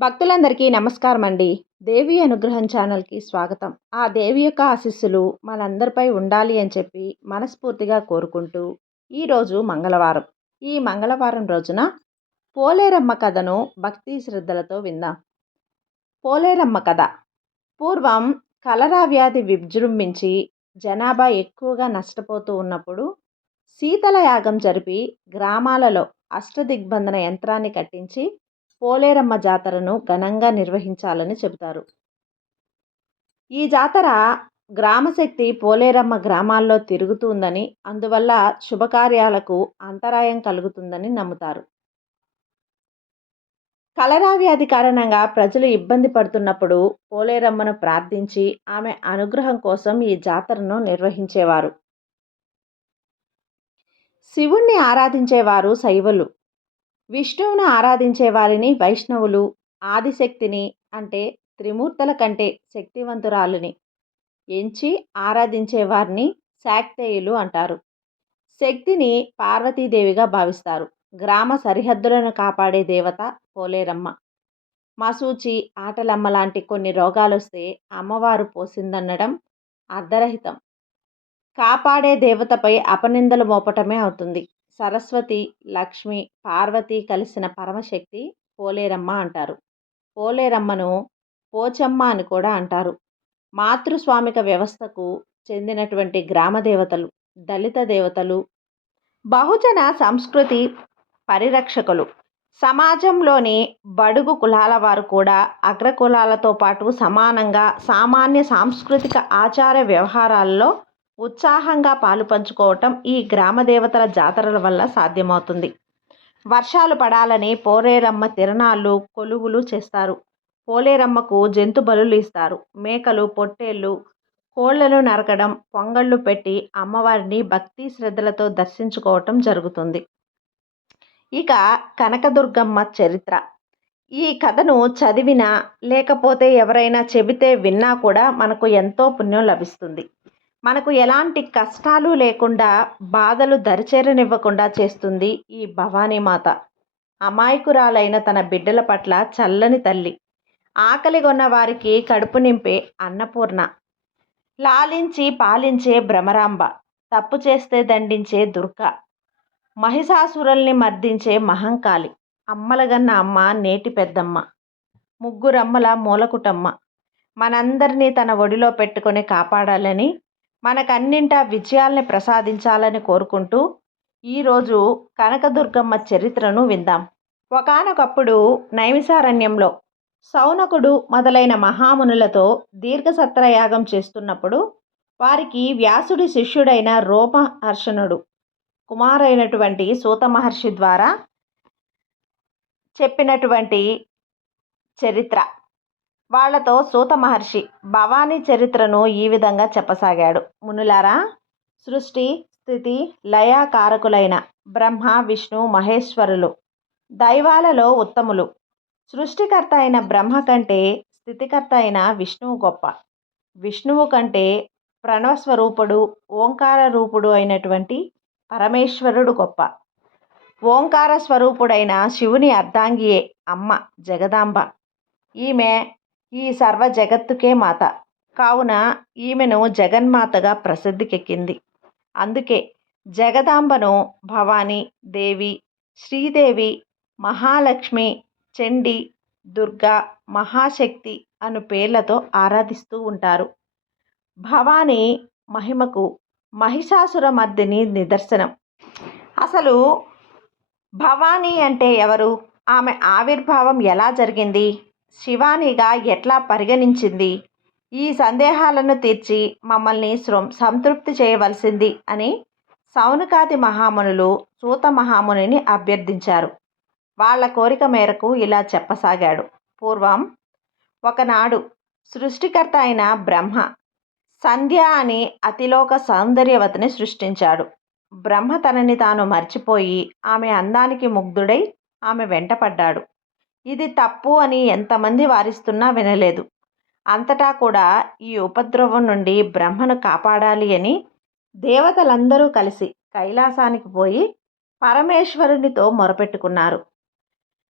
భక్తులందరికీ నమస్కారం అండి దేవి అనుగ్రహం ఛానల్కి స్వాగతం. ఆ దేవి యొక్క ఆశీస్సులు మనందరిపై ఉండాలి అని చెప్పి మనస్ఫూర్తిగా కోరుకుంటూ ఈరోజు మంగళవారం. ఈ మంగళవారం రోజున పోలేరమ్మ కథను భక్తి శ్రద్ధలతో విందాం. పోలేరమ్మ కథ. పూర్వం కలరా వ్యాధి విజృంభించి జనాభా ఎక్కువగా నష్టపోతూ ఉన్నప్పుడు శీతల యాగం జరిపి గ్రామాలలో అష్టదిగ్బంధన యంత్రాన్ని కట్టించి పోలేరమ్మ జాతరను ఘనంగా నిర్వహించాలని చెబుతారు. ఈ జాతర గ్రామశక్తి పోలేరమ్మ గ్రామాల్లో తిరుగుతుందని అందువల్ల శుభకార్యాలకు అంతరాయం కలుగుతుందని నమ్ముతారు. కలరా వ్యాధి కారణంగా ప్రజలు ఇబ్బంది పడుతున్నప్పుడు పోలేరమ్మను ప్రార్థించి ఆమె అనుగ్రహం కోసం ఈ జాతరను నిర్వహించేవారు. శివుణ్ణి ఆరాధించేవారు శైవులు. విష్ణువును ఆరాధించే వారిని వైష్ణవులు ఆదిశక్తిని అంటే త్రిమూర్తుల కంటే శక్తివంతురాలిని ఎంచి ఆరాధించే వారిని శాక్తేయులు అంటారు. శక్తిని పార్వతీదేవిగా భావిస్తారు. గ్రామ సరిహద్దులను కాపాడే దేవత పోలేరమ్మ. మసూచి ఆటలమ్మ లాంటి కొన్ని రోగాలు వస్తే అమ్మవారు పోసిందనడం అర్ధరహితం. కాపాడే దేవతపై అపనిందలు మోపటమే అవుతుంది. సరస్వతి లక్ష్మి పార్వతి కలిసిన పరమశక్తి పోలేరమ్మ అంటారు. పోలేరమ్మను పోచమ్మ అని కూడా అంటారు. మాతృస్వామిక వ్యవస్థకు చెందినటువంటి గ్రామ దేవతలు దళిత దేవతలు బహుజన సంస్కృతి పరిరక్షకులు. సమాజంలోని బడుగు కులాల వారు కూడా అగ్రకులాలతో పాటు సమానంగా సామాన్య సాంస్కృతిక ఆచార వ్యవహారాల్లో ఉత్సాహంగా పాలు పంచుకోవటం ఈ గ్రామ దేవతల జాతరల వల్ల సాధ్యమవుతుంది. వర్షాలు పడాలని పోలేరమ్మ తిరణాలు కొలువులు చేస్తారు. పోలేరమ్మకు జంతు బలులు ఇస్తారు. మేకలు పొట్టేళ్ళు కోళ్ళను నరకడం పొంగళ్ళు పెట్టి అమ్మవారిని భక్తి శ్రద్ధలతో దర్శించుకోవటం జరుగుతుంది. ఇక కనకదుర్గమ్మ చరిత్ర. ఈ కథను చదివినా లేకపోతే ఎవరైనా చెబితే విన్నా కూడా మనకు ఎంతో పుణ్యం లభిస్తుంది. మనకు ఎలాంటి కష్టాలు లేకుండా బాధలు దరిచేరనివ్వకుండా చేస్తుంది ఈ భవానీమాత అమాయకురాలైన తన బిడ్డల పట్ల చల్లని తల్లి. ఆకలిగొన్న వారికి కడుపు నింపే అన్నపూర్ణ. లాలించి పాలించే భ్రమరాంబ. తప్పు చేస్తే దండించే దుర్గ. మహిషాసురుల్ని మర్దించే మహంకాళి. అమ్మలగన్న అమ్మ నేటి పెద్దమ్మ. ముగ్గురమ్మల మూలకుటమ్మ. మనందరినీ తన ఒడిలో పెట్టుకొని కాపాడాలని మనకన్నింటా విజయాల్ని ప్రసాదించాలని కోరుకుంటూ ఈరోజు కనకదుర్గమ్మ చరిత్రను విందాం. ఒకనొకప్పుడు నైమిసారణ్యంలో సౌనకుడు మొదలైన మహామునులతో దీర్ఘసత్రయాగం చేస్తున్నప్పుడు వారికి వ్యాసుడి శిష్యుడైన రోమహర్షణుడు కుమారైనటువంటి సూత మహర్షి ద్వారా చెప్పినటువంటి చరిత్ర. వాళ్ళతో సూత మహర్షి భవానీ చరిత్రను ఈ విధంగా చెప్పసాగాడు. మునులారా సృష్టి స్థితి లయాకారకులైన బ్రహ్మ విష్ణు మహేశ్వరులు దైవాలలో ఉత్తములు. సృష్టికర్త అయిన బ్రహ్మ కంటే స్థితికర్త అయిన విష్ణువు గొప్ప. విష్ణువు కంటే ప్రణవస్వరూపుడు ఓంకార రూపుడు అయినటువంటి పరమేశ్వరుడు గొప్ప. ఓంకార స్వరూపుడైన శివుని అర్ధాంగియే అమ్మ జగదాంబ. ఈమె ఈ సర్వ జగత్తుకే మాత. కావున ఈమెను జగన్మాతగా ప్రసిద్ధికెక్కింది. అందుకే జగదాంబను భవానీ దేవి శ్రీదేవి మహాలక్ష్మి చండి దుర్గా మహాశక్తి అను పేర్లతో ఆరాధిస్తూ ఉంటారు. భవానీ మహిమకు మహిషాసుర మర్దిని నిదర్శనం. అసలు భవానీ అంటే ఎవరు? ఆమె ఆవిర్భావం ఎలా జరిగింది? శివానిగా ఎట్లా పరిగణించింది? ఈ సందేహాలను తీర్చి మమ్మల్ని సంతృప్తి చేయవలసింది అని సౌనకాది మహామునులు సూత మహామునిని అభ్యర్థించారు. వాళ్ళ కోరిక మేరకు ఇలా చెప్పసాగాడు. పూర్వం ఒకనాడు సృష్టికర్త అయిన బ్రహ్మ సంధ్య అని అతిలోక సౌందర్యవతిని సృష్టించాడు. బ్రహ్మ తనని తాను మర్చిపోయి ఆమె అందానికి ముగ్ధుడై ఆమె వెంటపడ్డాడు ఇది తప్పు అని ఎంతమంది వారిస్తున్నా వినలేదు. అంతటా కూడా ఈ ఉపద్రవం నుండి బ్రహ్మను కాపాడాలి అని దేవతలందరూ కలిసి కైలాసానికి పోయి పరమేశ్వరునితో మొరపెట్టుకున్నారు.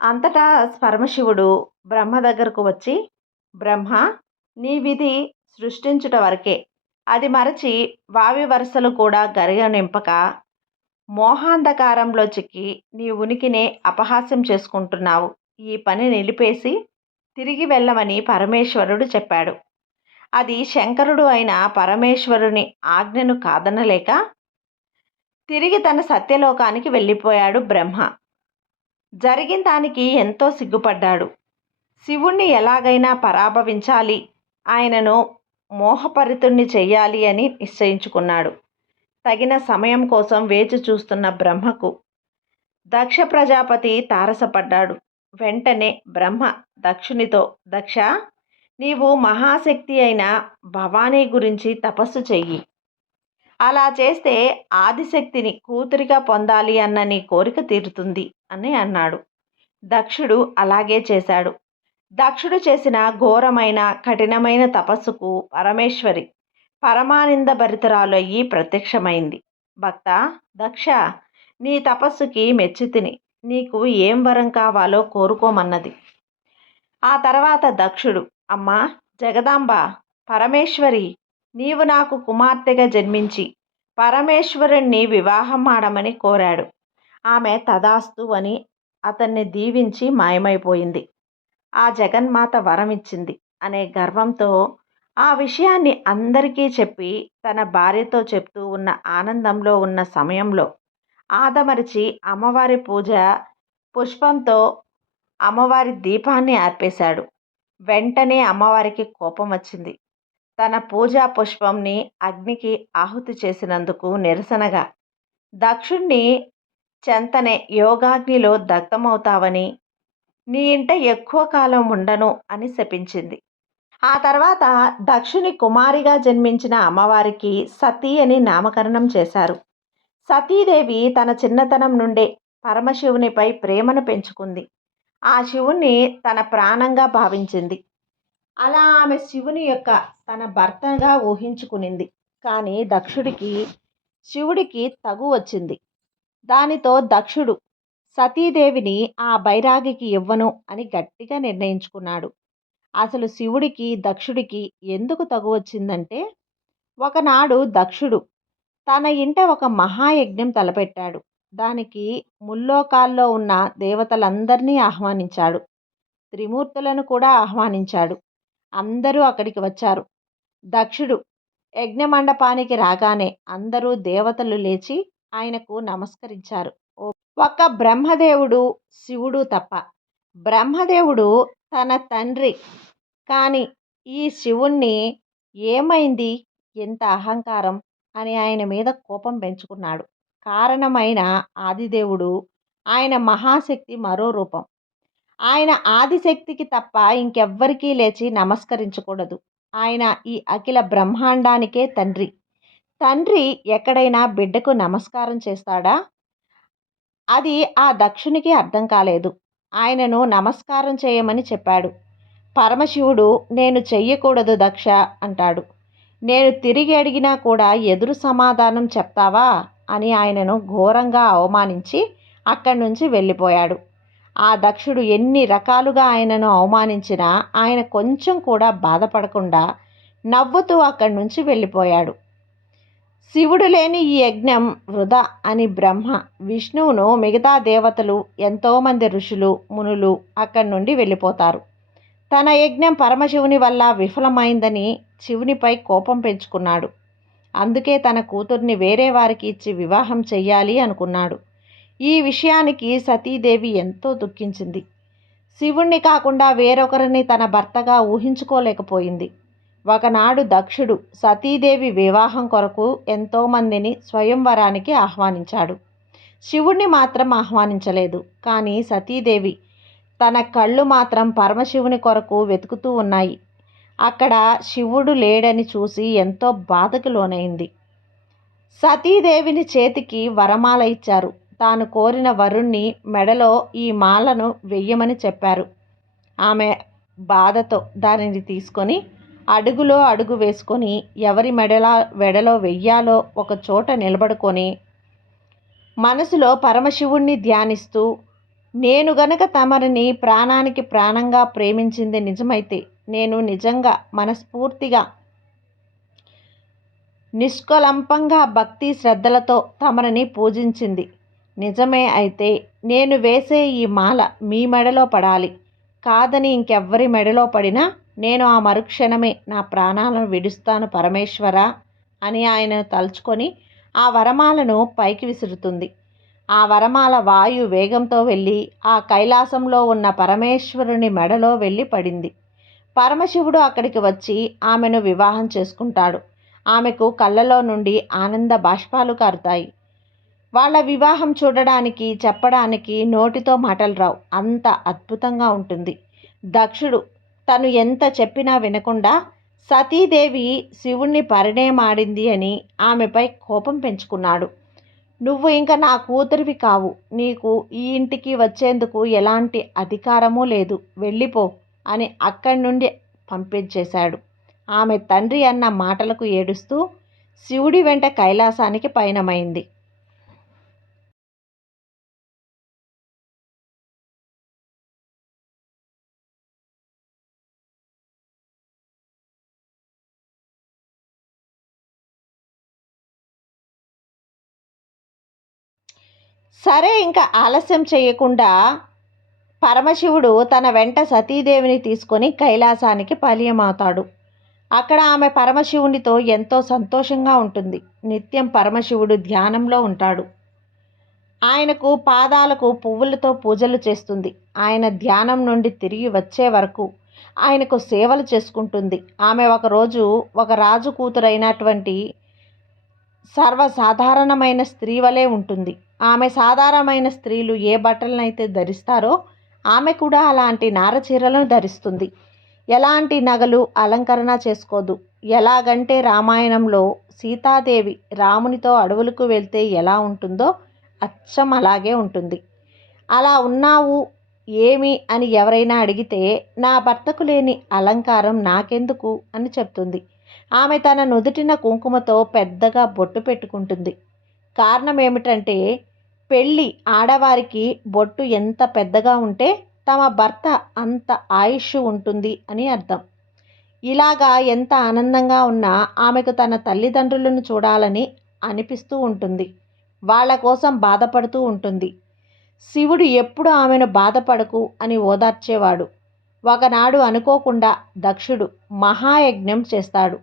అంతటా పరమశివుడు బ్రహ్మ దగ్గరకు వచ్చి బ్రహ్మ నీ విధి సృష్టించుట వరకే. అది మరచి వావి వరుసలు కూడా గరిగ నింపక మోహాంధకారంలో చిక్కి నీ ఉనికినే అపహాస్యం చేసుకుంటున్నావు. ఈ పని నిలిపేసి తిరిగి వెళ్ళమని పరమేశ్వరుడు చెప్పాడు. అది శంకరుడు అయిన పరమేశ్వరుని ఆజ్ఞను కాదనలేక తిరిగి తన సత్యలోకానికి వెళ్ళిపోయాడు బ్రహ్మ. జరిగిన దానికి ఎంతో సిగ్గుపడ్డాడు. శివుణ్ణి ఎలాగైనా పరాభవించాలి ఆయనను మోహపరితుణ్ణి చెయ్యాలి అని నిశ్చయించుకున్నాడు. తగిన సమయం కోసం వేచి చూస్తున్న బ్రహ్మకు దక్ష ప్రజాపతి తారసపడ్డాడు. వెంటనే బ్రహ్మ దక్షునితో దక్ష నీవు మహాశక్తి అయిన భవానీ గురించి తపస్సు చెయ్యి. అలా చేస్తే ఆదిశక్తిని కూతురిగా పొందాలి అన్న నీ కోరిక తీరుతుంది అని అన్నాడు. దక్షుడు అలాగే చేశాడు. దక్షుడు చేసిన ఘోరమైన కఠినమైన తపస్సుకు పరమేశ్వరి పరమానంద భరితరాలయ్యి ప్రత్యక్షమైంది. భక్త దక్ష నీ తపస్సుకి మెచ్చితిని. నీకు ఏం వరం కావాలో కోరుకోమన్నది. ఆ తర్వాత దక్షుడు అమ్మా జగదాంబ పరమేశ్వరి నీవు నాకు కుమార్తెగా జన్మించి పరమేశ్వరుణ్ణి వివాహం ఆడమని కోరాడు. ఆమె తదాస్తు అని అతన్ని దీవించి మాయమైపోయింది. ఆ జగన్మాత వరం ఇచ్చింది అనే గర్వంతో ఆ విషయాన్ని అందరికీ చెప్పి తన భార్యతో చెప్తూ ఉన్న ఆనందంలో ఉన్న సమయంలో ఆదమరిచి అమ్మవారి పూజ పుష్పంతో అమ్మవారి దీపాన్ని ఆర్పేశాడు. వెంటనే అమ్మవారికి కోపం వచ్చింది. తన పూజా పుష్పంని అగ్నికి ఆహుతి చేసినందుకు నిరసనగా దక్షుణ్ణి చెంతనే యోగాగ్నిలో దగ్ధమవుతావని నీ ఇంట ఎక్కువ కాలం ఉండను అని శపించింది. ఆ తర్వాత దక్షుని కుమారిగా జన్మించిన అమ్మవారికి సతీ అని నామకరణం చేశారు. సతీదేవి తన చిన్నతనం నుండే పరమశివునిపై ప్రేమను పెంచుకుంది. ఆ శివుణ్ణి తన ప్రాణంగా భావించింది. అలా ఆమె శివుని యొక్క తన భర్తగా ఊహించుకునింది. కానీ దక్షుడికి శివుడికి తగు వచ్చింది. దానితో దక్షుడు సతీదేవిని ఆ బైరాగికి ఇవ్వను అని గట్టిగా నిర్ణయించుకున్నాడు. అసలు శివుడికి దక్షుడికి ఎందుకు తగు వచ్చిందంటే ఒకనాడు దక్షుడు తన ఇంట ఒక మహాయజ్ఞం తలపెట్టాడు. దానికి ముల్లోకాల్లో ఉన్న దేవతలందరినీ ఆహ్వానించాడు. త్రిమూర్తులను కూడా ఆహ్వానించాడు. అందరూ అక్కడికి వచ్చారు. దక్షుడు యజ్ఞమండపానికి రాగానే అందరూ దేవతలు లేచి ఆయనకు నమస్కరించారు. ఒక్క బ్రహ్మదేవుడు శివుడు తప్ప. బ్రహ్మదేవుడు తన తండ్రి కానీ ఈ శివుణ్ణి ఏమైంది? ఎంత అహంకారం? అని ఆయన మీద కోపం పెంచుకున్నాడు. కారణమైన ఆదిదేవుడు ఆయన మహాశక్తి మరో రూపం. ఆయన ఆదిశక్తికి తప్ప ఇంకెవ్వరికీ లేచి నమస్కరించకూడదు. ఆయన ఈ అఖిల బ్రహ్మాండానికే తండ్రి. తండ్రి ఎక్కడైనా బిడ్డకు నమస్కారం చేస్తాడా? అది ఆ దక్షునికి అర్థం కాలేదు. ఆయనను నమస్కారం చేయమని చెప్పాడు. పరమశివుడు నేను చెయ్యకూడదు దక్ష అంటాడు. నేను తిరిగి అడిగినా కూడా ఎదురు సమాధానం చెప్తావా? అని ఆయనను ఘోరంగా అవమానించి అక్కడి నుంచి వెళ్ళిపోయాడు. ఆ దక్షుడు ఎన్ని రకాలుగా ఆయనను అవమానించినా ఆయన కొంచెం కూడా బాధపడకుండా నవ్వుతూ అక్కడి నుంచి వెళ్ళిపోయాడు. శివుడు లేని ఈ యజ్ఞం వృధా అని బ్రహ్మ విష్ణువును మిగతా దేవతలు ఎంతోమంది ఋషులు మునులు అక్కడి నుండి వెళ్ళిపోతారు. తన యజ్ఞం పరమశివుని వల్ల విఫలమైందని శివునిపై కోపం పెంచుకున్నాడు. అందుకే తన కూతుర్ని వేరే వారికి ఇచ్చి వివాహం చెయ్యాలి అనుకున్నాడు. ఈ విషయానికి సతీదేవి ఎంతో దుఃఖించింది. శివుణ్ణి కాకుండా వేరొకరిని తన భర్తగా ఊహించుకోలేకపోయింది. ఒకనాడు దక్షుడు సతీదేవి వివాహం కొరకు ఎంతోమందిని స్వయంవరానికి ఆహ్వానించాడు. శివుణ్ణి మాత్రం ఆహ్వానించలేదు. కానీ సతీదేవి తన కళ్ళు మాత్రం పరమశివుని కొరకు వెతుకుతూ ఉన్నాయి. అక్కడ శివుడు లేడని చూసి ఎంతో బాధకు లోనైంది. సతీదేవిని చేతికి వరమాల ఇచ్చారు. తాను కోరిన వరుణ్ణి మెడలో ఈ మాలను వెయ్యమని చెప్పారు. ఆమె బాధతో దానిని తీసుకొని అడుగులో అడుగు వేసుకొని ఎవరి మెడలా వెడలో వెయ్యాలో ఒక చోట నిలబడుకొని మనసులో పరమశివుణ్ణి ధ్యానిస్తూ నేను గనక తమరిని ప్రాణానికి ప్రాణంగా ప్రేమించింది నిజమైతే నేను నిజంగా మనస్ఫూర్తిగా నిష్కలంపంగా భక్తి శ్రద్ధలతో తమరిని పూజించింది. నిజమే అయితే నేను వేసే ఈ మాల మీ మెడలో పడాలి. కాదని ఇంకెవ్వరి మెడలో పడినా నేను ఆ మరుక్షణమే నా ప్రాణాలను విడుస్తాను పరమేశ్వర అని ఆయన తలుచుకొని ఆ వరమాలను పైకి విసురుతుంది. ఆ వరమాల వాయు వేగంతో వెళ్ళి ఆ కైలాసంలో ఉన్న పరమేశ్వరుని మెడలో వెళ్ళి పడింది. పరమశివుడు అక్కడికి వచ్చి ఆమెను వివాహం చేసుకుంటాడు. ఆమెకు కళ్ళలో నుండి ఆనంద బాష్పాలు కారుతాయి. వాళ్ళ వివాహం చూడడానికి చెప్పడానికి నోటితో మాటలు రావు. అంత అద్భుతంగా ఉంటుంది. దక్షుడు తను ఎంత చెప్పినా వినకుండా సతీదేవి శివుణ్ణి పరిణయమాడింది అని ఆమెపై కోపం పెంచుకున్నాడు. నువ్వు ఇంకా నా కూతురివి కావు. నీకు ఈ ఇంటికి వచ్చేందుకు ఎలాంటి అధికారమూ లేదు. వెళ్ళిపో అని అక్కడి నుండి పంపించేశాడు. ఆమె తండ్రి అన్న మాటలకు ఏడుస్తూ శివుడి వెంట కైలాసానికి పయనమైంది. సరే ఇంకా ఆలస్యం చేయకుండా పరమశివుడు తన వెంట సతీదేవిని తీసుకొని కైలాసానికి పలియమవుతాడు అక్కడ ఆమె పరమశివునితో ఎంతో సంతోషంగా ఉంటుంది. నిత్యం పరమశివుడు ధ్యానంలో ఉంటాడు. ఆయనకు పాదాలకు పువ్వులతో పూజలు చేస్తుంది. ఆయన ధ్యానం నుండి తిరిగి వచ్చే వరకు ఆయనకు సేవలు చేసుకుంటుంది. ఆమె ఒకరోజు ఒక రాజు కూతురైనటువంటి సర్వసాధారణమైన స్త్రీ వలె ఉంటుంది. ఆమె సాధారణమైన స్త్రీలు ఏ బట్టలనైతే ధరిస్తారో ఆమె కూడా అలాంటి నార చీరలను ధరిస్తుంది. ఎలాంటి నగలు అలంకరణ చేసుకోదు. ఎలాగంటే రామాయణంలో సీతాదేవి రామునితో అడవులకు వెళ్తే ఎలా ఉంటుందో అచ్చం అలాగే ఉంటుంది. అలా ఉన్నావు ఏమి అని ఎవరైనా అడిగితే నా భర్తకు లేని అలంకారం నాకెందుకు అని చెప్తుంది. ఆమె తన నుదుటిన కుంకుమతో పెద్దగా బొట్టు పెట్టుకుంటుంది. కారణం ఏమిటంటే పెళ్ళి ఆడవారికి బొట్టు ఎంత పెద్దగా ఉంటే తమ భర్త అంత ఆయుష్ ఉంటుంది అని అర్థం. ఇలాగా ఎంత ఆనందంగా ఉన్నా ఆమెకు తన తల్లిదండ్రులను చూడాలని అనిపిస్తూ ఉంటుంది. వాళ్ళ కోసం బాధపడుతూ ఉంటుంది. శివుడు ఎప్పుడు ఆమెను బాధపడకు అని ఓదార్చేవాడు. ఒకనాడు అనుకోకుండా దక్షుడు మహాయజ్ఞం చేస్తాడు.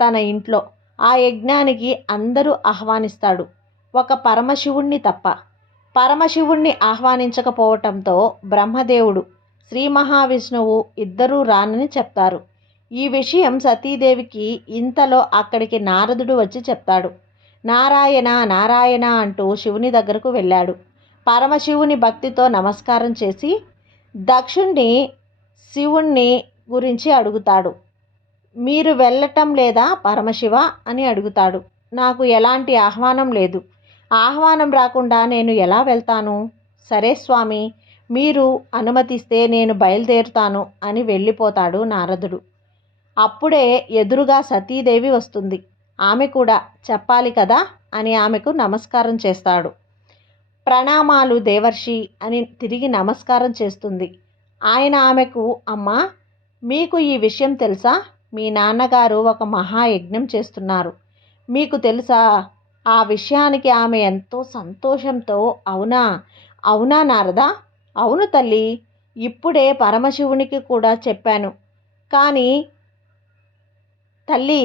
తన ఇంట్లో ఆ యజ్ఞానికి అందరూ ఆహ్వానిస్తాడు. ఒక పరమశివుణ్ణి తప్ప. పరమశివుణ్ణి ఆహ్వానించకపోవటంతో బ్రహ్మదేవుడు శ్రీ మహావిష్ణువు ఇద్దరూ రానని చెప్తారు. ఈ విషయం సతీదేవికి ఇంతలో అక్కడికి నారదుడు వచ్చి చెప్తాడు. నారాయణ నారాయణ అంటూ శివుని దగ్గరకు వెళ్ళాడు. పరమశివుని భక్తితో నమస్కారం చేసి దక్షుణ్ణి శివుణ్ణి గురించి అడుగుతాడు. మీరు వెళ్ళటం లేదా పరమశివ అని అడుగుతాడు. నాకు ఎలాంటి ఆహ్వానం లేదు. ఆహ్వానం రాకుండా నేను ఎలా వెళ్తాను? సరే స్వామి మీరు అనుమతిస్తే నేను బయలుదేరుతాను అని వెళ్ళిపోతాడు నారదుడు. అప్పుడే ఎదురుగా సతీదేవి వస్తుంది. ఆమె కూడా చెప్పాలి కదా అని ఆమెకు నమస్కారం చేస్తాడు. ప్రణామాలు దేవర్షి అని తిరిగి నమస్కారం చేస్తుంది. ఆయన ఆమెకు అమ్మా మీకు ఈ విషయం తెలుసా? మీ నాన్నగారు ఒక మహాయజ్ఞం చేస్తున్నారు. మీకు తెలుసా? ఆ విషయానికి ఆమె ఎంతో సంతోషంతో అవునా? అవునా నారదా? అవును తల్లి ఇప్పుడే పరమశివునికి కూడా చెప్పాను. కానీ తల్లి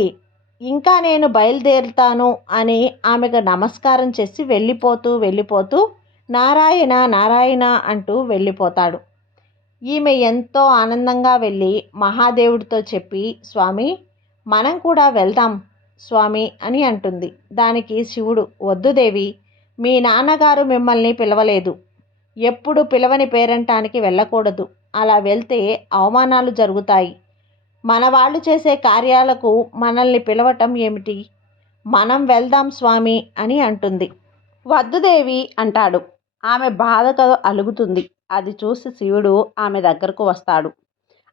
ఇంకా నేను బయలుదేరుతాను అని ఆమెకు నమస్కారం చేసి వెళ్ళిపోతూ వెళ్ళిపోతూ నారాయణ నారాయణ అంటూ వెళ్ళిపోతాడు. ఈమె ఎంతో ఆనందంగా వెళ్ళి మహాదేవుడితో చెప్పి స్వామి మనం కూడా వెళ్దాం. స్వామి అని అంటుంది. దానికి శివుడు వద్దు దేవి మీ నాన్నగారు మిమ్మల్ని పిలవలేదు. ఎప్పుడు పిలవని పేరంటానికి వెళ్ళకూడదు. అలా వెళ్తే అవమానాలు జరుగుతాయి. మన వాళ్ళు చేసే కార్యాలకు మనల్ని పిలవటం ఏమిటి? మనం వెళ్దాం స్వామి అని అంటుంది. వద్దుదేవి అంటాడు. ఆమె బాధతో అలుగుతుంది. అది చూసి శివుడు ఆమె దగ్గరకు వస్తాడు.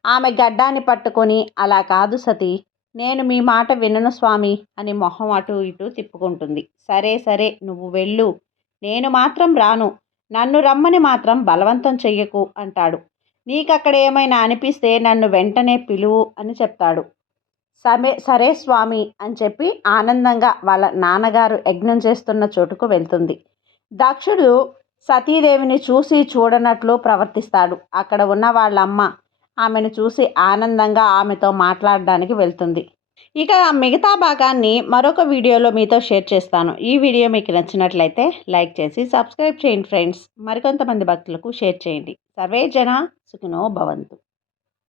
ఆమె గడ్డాన్ని పట్టుకొని అలా కాదు సతీ నేను మీ మాట వినను స్వామి అని మొహం అటు ఇటు తిప్పుకుంటుంది. సరే సరే నువ్వు వెళ్ళు. నేను మాత్రం రాను. నన్ను రమ్మని మాత్రం బలవంతం చెయ్యకు అంటాడు. నీకు అక్కడ ఏమైనా అనిపిస్తే నన్ను వెంటనే పిలువు అని చెప్తాడు. సమే సరే స్వామి అని చెప్పి ఆనందంగా వాళ్ళ నాన్నగారు యజ్ఞం చేస్తున్న చోటుకు వెళ్తుంది. దక్షుడు సతీదేవిని చూసి చూడనట్లు ప్రవర్తిస్తాడు. అక్కడ ఉన్న వాళ్ళ అమ్మ ఆమెను చూసి ఆనందంగా ఆమెతో మాట్లాడడానికి వెళ్తుంది. ఇక మిగతా భాగాన్ని మరొక వీడియోలో మీతో షేర్ చేస్తాను. ఈ వీడియో మీకు నచ్చినట్లయితే లైక్ చేసి సబ్స్క్రైబ్ చేయండి ఫ్రెండ్స్. మరికొంతమంది భక్తులకు షేర్ చేయండి. సర్వే జన సుఖినో భవంతు.